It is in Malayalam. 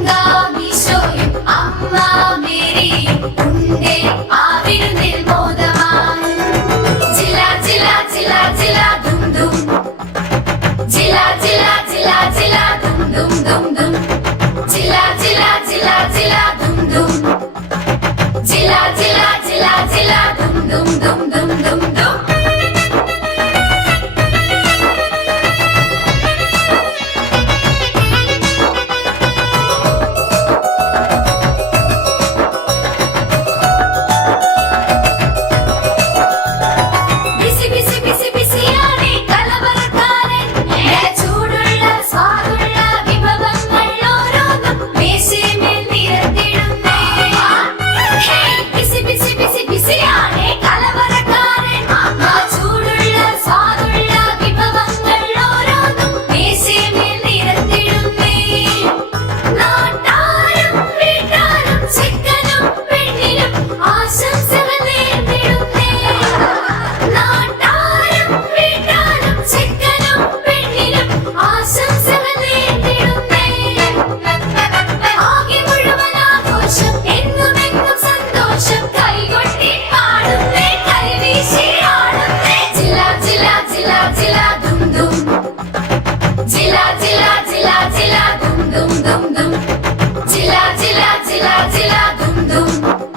ചങ്കാമീശോയും അമ്മ മേരിയും ഉണ്ടേ ആ വിരുന്നിൽ മോദമാണ് ചില ചില ചില ചില ദും ദും. ചില ചില ചില ചില ദും ദും ദും ദും. ചില ചില ചില ചില ദും ദും. చిలా చిలా దుమ్ దుమ్ దుమ్ దుమ్ దుమ్. దుమ్ dum dum dum. Zilla, zilla, zilla, zilla, dum dum.